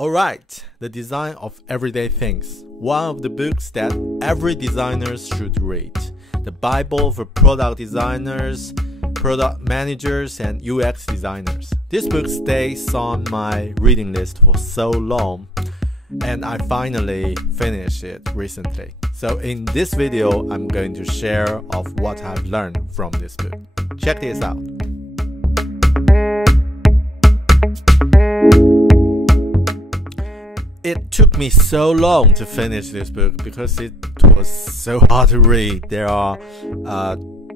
Alright, the design of everyday things. One of the books that every designer should read. The Bible for product designers, product managers, and UX designers. This book stays on my reading list for so long, and I finally finished it recently. So in this video, I'm going to share of what I've learned from this book. Check this out. It took me so long to finish this book because it was so hard to read. There are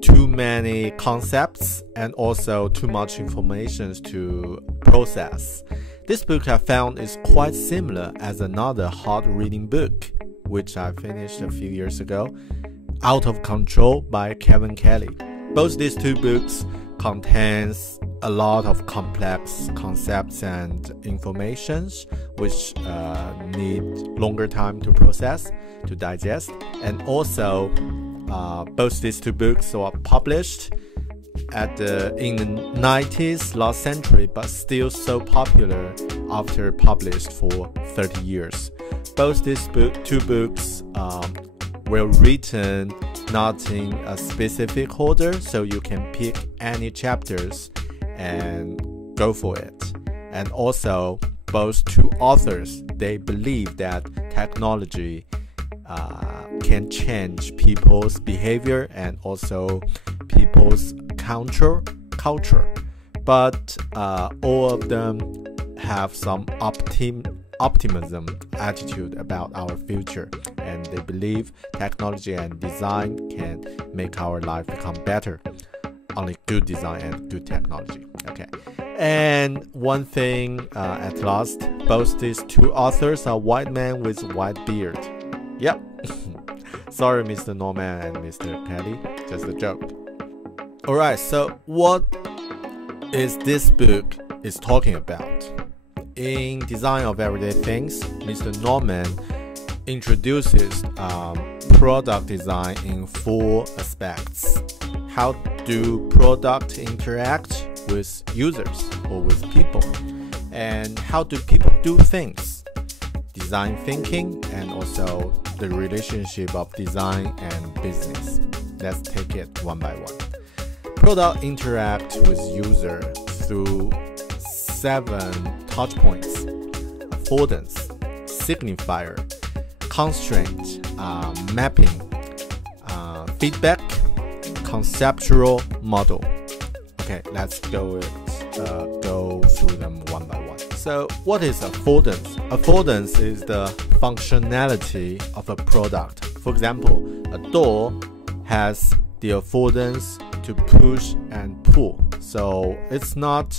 too many concepts and also too much information to process. This book I found is quite similar as another hard reading book, which I finished a few years ago, Out of Control by Kevin Kelly. Both these two books contains a lot of complex concepts and informations which need longer time to process, to digest, and also both these two books were published in the 90s last century, but still so popular after published for 30 years. Both these two books were written not in a specific order, so you can pick any chapters and go for it. And also, both two authors, they believe that technology can change people's behavior and also people's culture, but all of them have some optimism attitude about our future, and they believe technology and design can make our life become better. Only good design and good technology. Okay, and one thing at last, both these two authors are white men with white beard. Yep. Sorry, Mr. Norman and Mr. Kelly, just a joke. Alright, so what is this book is talking about? In Design of Everyday Things, Mr. Norman introduces product design in 4 aspects. How do products interact with users or with people? And how do people do things? Design thinking, and also the relationship of design and business. Let's take it one by one. Product interact with user through 7 touch points: affordance, signifier, constraint, mapping, feedback, conceptual model. Okay, let's go through them one by one. So what is affordance? Affordance is the functionality of a product. For example, a door has the affordance to push and pull. So it's not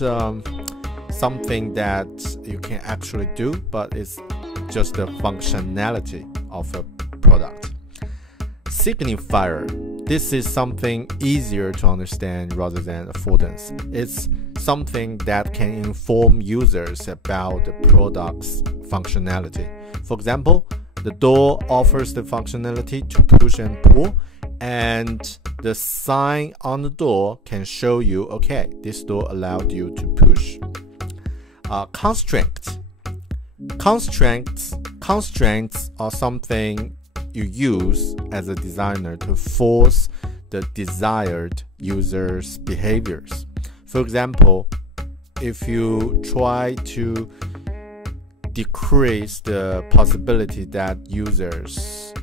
something that you can actually do, but it's just the functionality of a product. Signifier. This is something easier to understand rather than affordance. It's something that can inform users about the product's functionality. For example, the door offers the functionality to push and pull, and the sign on the door can show you, okay, this door allowed you to push. Constraints are something you use as a designer to force the desired user's behaviors. For example, if you try to decrease the possibility that users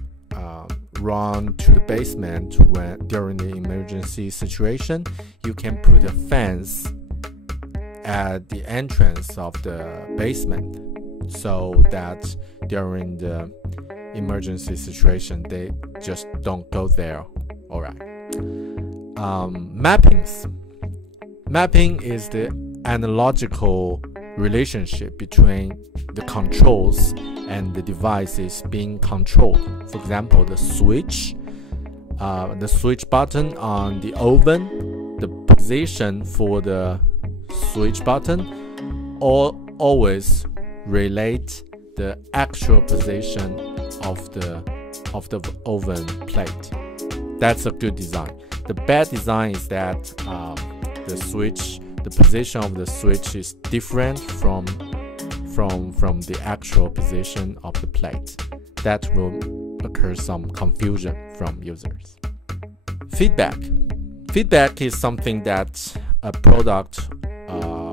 run to the basement during the emergency situation, you can put a fence at the entrance of the basement so that during the emergency situation they just don't go there. Alright. Mapping is the analogical relationship between the controls and the devices being controlled. For example, the switch button on the oven, the position for the switch button always relate the actual position of the oven plate. That's a good design. The bad design is that the position of the switch is different from from the actual position of the plate. That will occur some confusion from users. Feedback. Feedback is something that a product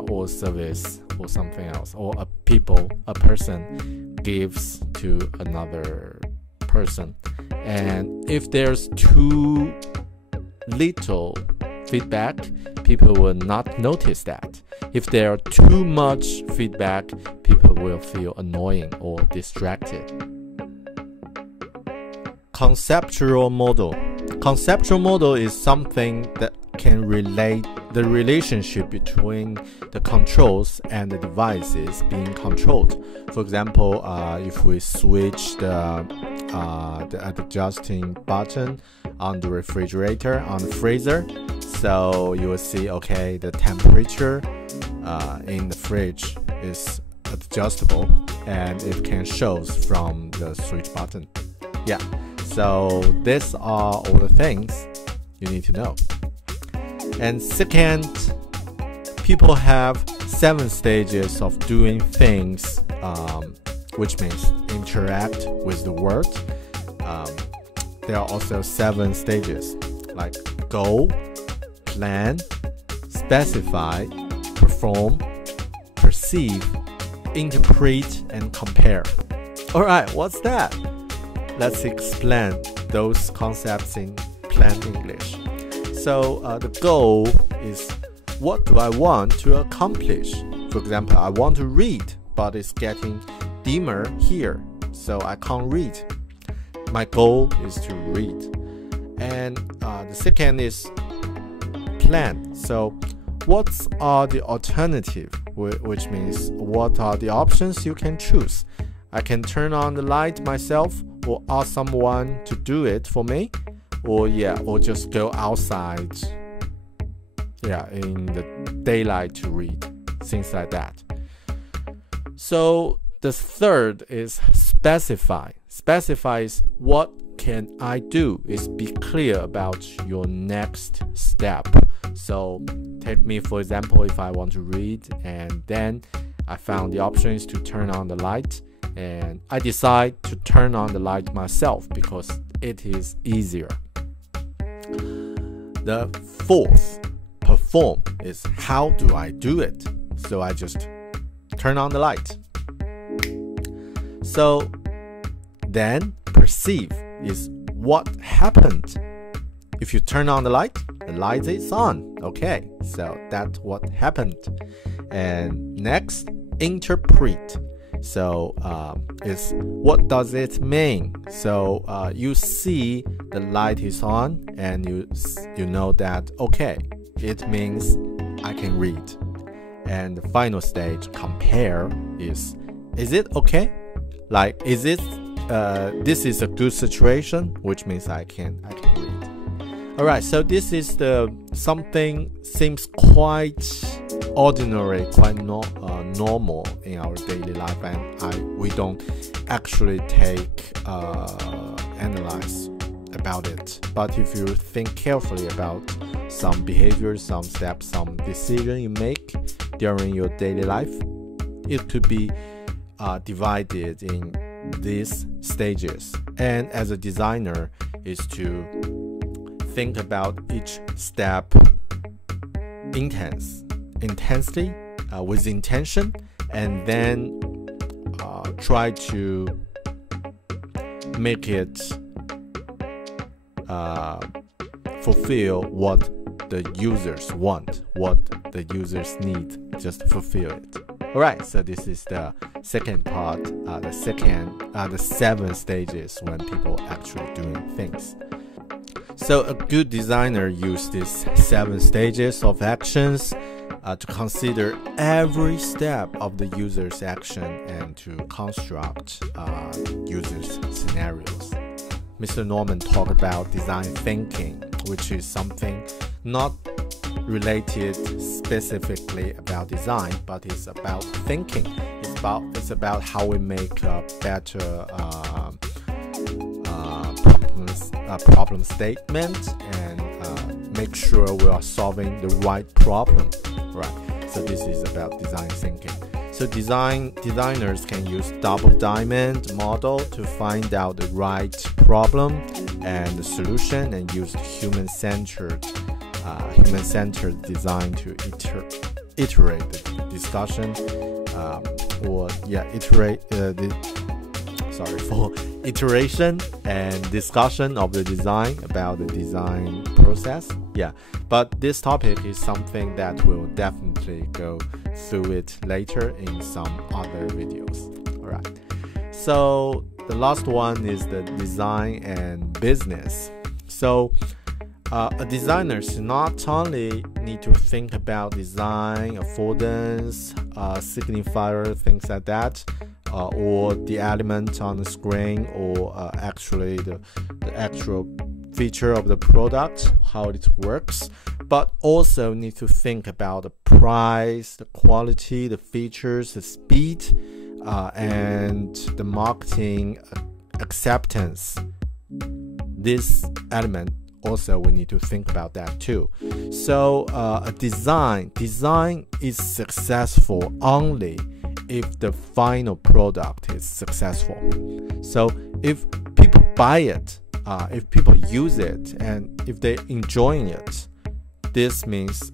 or service or something else, or a person gives to another person. And if there's too little feedback, people will not notice that. If there are too much feedback, people will feel annoying or distracted. Conceptual model. Conceptual model is something that can relate the relationship between the controls and the devices being controlled. For example, if we switch the adjusting button on the refrigerator, on the freezer, so you will see, okay, the temperature in the fridge is adjustable and it can show from the switch button. Yeah, so these are all the things you need to know. And second, people have 7 stages of doing things, which means interact with the world. There are also 7 stages like go, plan, specify, perform, perceive, interpret, and compare. Alright, what's that? Let's explain those concepts in plain English. So the goal is, what do I want to accomplish? For example, I want to read, but it's getting dimmer here, so I can't read. My goal is to read. And the second is plan. So what are the alternative, which means what are the options you can choose? I can turn on the light myself, or ask someone to do it for me, or just go outside in the daylight to read, things like that. So the third is specify. Specify is what can I do, is be clear about your next step. So take me for example, if I want to read and then I found the options to turn on the light, and I decide to turn on the light myself because it is easier. The fourth, perform, is how do I do it? So I just turn on the light. So then perceive is what happened. If you turn on the light is on. Okay, so that's what happened. And next, interpret. So it's what does it mean? So you see the light is on and you know that, okay, it means I can read. And the final stage, compare, is it okay? Like, is it this is a good situation, which means I can read. Alright, so this is something seems quite ordinary, quite normal in our daily life, and we don't actually analyze about it. But if you think carefully about some behaviors, some steps, some decision you make during your daily life, it could be divided in these stages. And as a designer, is to think about each step intensely, with intention, and then try to make it fulfill what the users want, what the users need, just fulfill it. Alright, so this is the second part, the 7 stages when people actually doing things. So a good designer uses these 7 stages of actions to consider every step of the user's action and to construct users' scenarios. Mr. Norman talked about design thinking, which is something not related specifically about design, but it's about thinking. It's about how we make a better problem statement and make sure we are solving the right problem. Right. So this is about design thinking. So designers can use double diamond model to find out the right problem and the solution, and use human-centered design to iterate the discussion, iteration and discussion of the design about the design process. But this topic is something that we'll definitely go through it later in some other videos. Alright, so the last one is the design and business. So a designer not only need to think about design, affordance, signifier, things like that, or the element on the screen, or actually the actual feature of the product, how it works, but also need to think about the price, the quality, the features, the speed, and the marketing acceptance. This element also we need to think about that too. So a design is successful only if the final product is successful. So if people buy it, if people use it, and if they're enjoying it, this means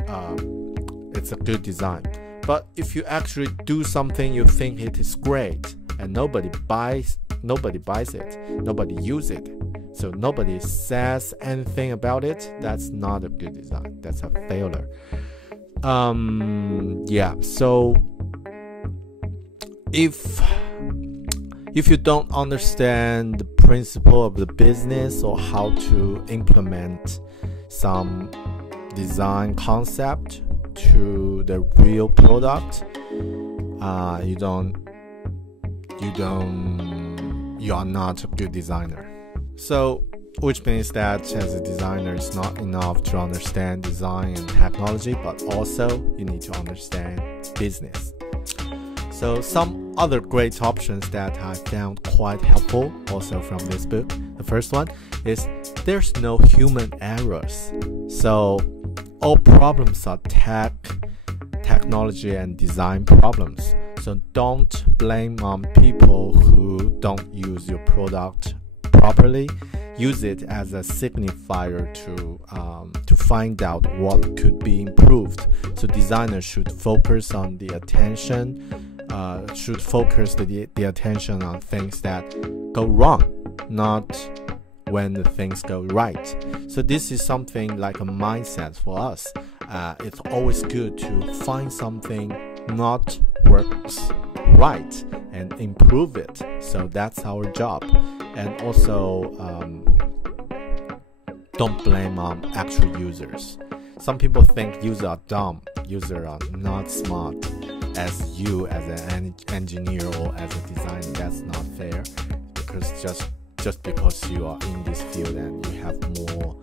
it's a good design. But if you actually do something you think it is great and nobody buys it, nobody uses it, so nobody says anything about it, that's not a good design. That's a failure. So if you don't understand the principle of the business or how to implement some design concept to the real product, you are not a good designer. So which means that as a designer, it's not enough to understand design and technology, but also you need to understand business. So some other great options that I found quite helpful also from this book. The first one is there's no human errors. So all problems are technology and design problems. So don't blame on people who don't use your product properly. Use it as a signifier to find out what could be improved. So designers should focus on the attention. Should focus the attention on things that go wrong, not when the things go right. So this is something like a mindset for us. It's always good to find something not works right and improve it. So that's our job. And also don't blame on actual users. Some people think users are dumb, users are not smart. As you as an engineer or as a designer, that's not fair, because just because you are in this field and you have more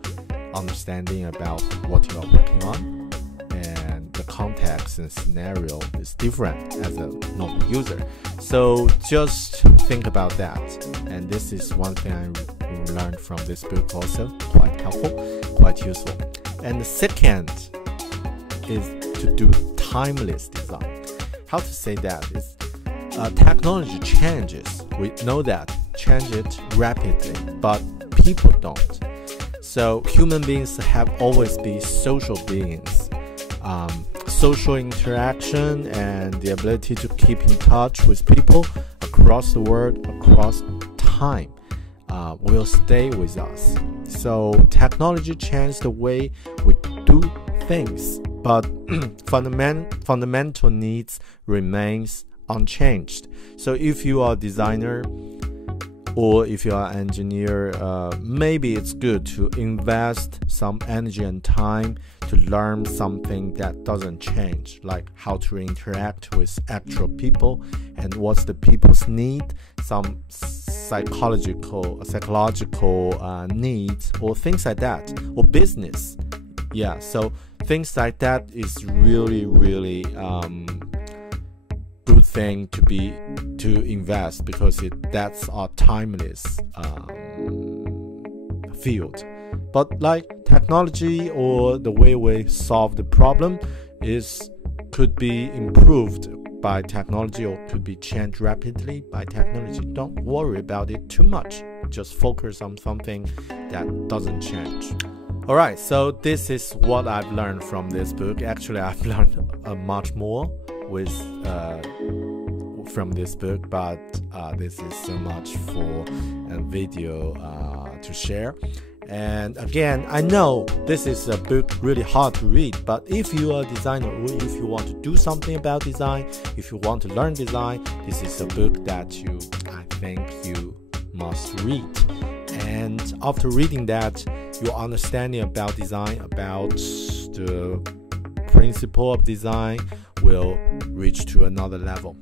understanding about what you are working on, and the context and scenario is different as a normal user. So just think about that, and this is one thing I learned from this book also, quite helpful, quite useful. And the second is to do timeless design. How to say that is technology changes. We know that, change it rapidly, but people don't. So human beings have always been social beings. Social interaction and the ability to keep in touch with people across the world, across time, will stay with us. So technology changed the way we do things, but fundamental needs remains unchanged. So if you are a designer or if you are an engineer, maybe it's good to invest some energy and time to learn something that doesn't change, like how to interact with actual people and what's the people's need, some psychological needs or things like that, or business. So things like that is really good thing to invest, because that's our timeless field. But like technology or the way we solve the problem could be improved by technology or could be changed rapidly by technology. Don't worry about it too much. Just focus on something that doesn't change. Alright, so this is what I've learned from this book. Actually, I've learned much more with from this book, but this is so much for a video to share. And again, I know this is a book really hard to read, but if you are a designer or if you want to do something about design, if you want to learn design, this is a book that I think you must read. And after reading that, your understanding about design, about the principle of design will reach to another level.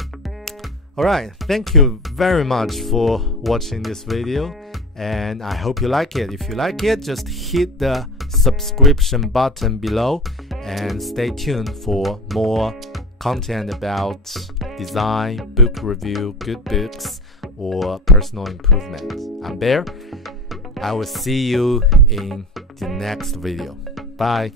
Alright, thank you very much for watching this video, and I hope you like it. If you like it, just hit the subscription button below and stay tuned for more content about design, book review, good books, or personal improvement. I'm Bear. I will see you in the next video. Bye.